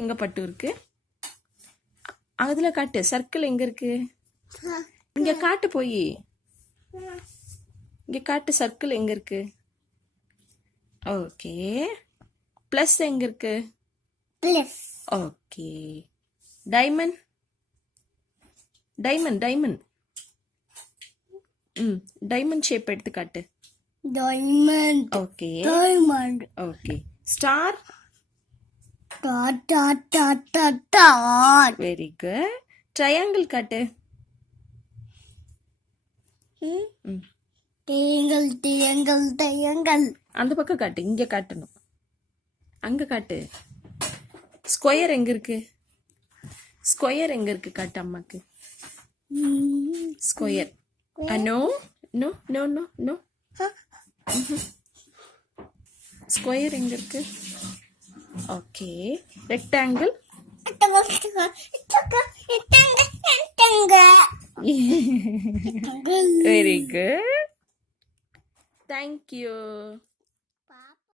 எங்க பட்டு இருக்கு? அதுல காட்டு. சர்க்கிள் எங்க இருக்கு? இங்க காட்டு. போய் இங்க காட்டு. சர்க்கிள் எங்க இருக்கு? ஓகே. பிளஸ் எங்க இருக்கு? Plus. Okay. Diamond. Diamond diamond diamond shape எடுத்து காட்டு. Diamond. Okay. Diamond. Okay. Star. Dot dot dot dot dot. Very good. Triangle காட்டு. தேங்கள் தேங்கள் தேங்கள். அந்த பக்கம் காட்டு. இங்க காட்டணும். அங்க காட்டு. ஸ்கொயர் எங்க இருக்கு? ஸ்கொயர் எங்க இருக்கு? காட்டு அம்மாக்கு. Square. No no no no no. Square எங்க இருக்கு? Okay. Rectangle. Very good. Thank you.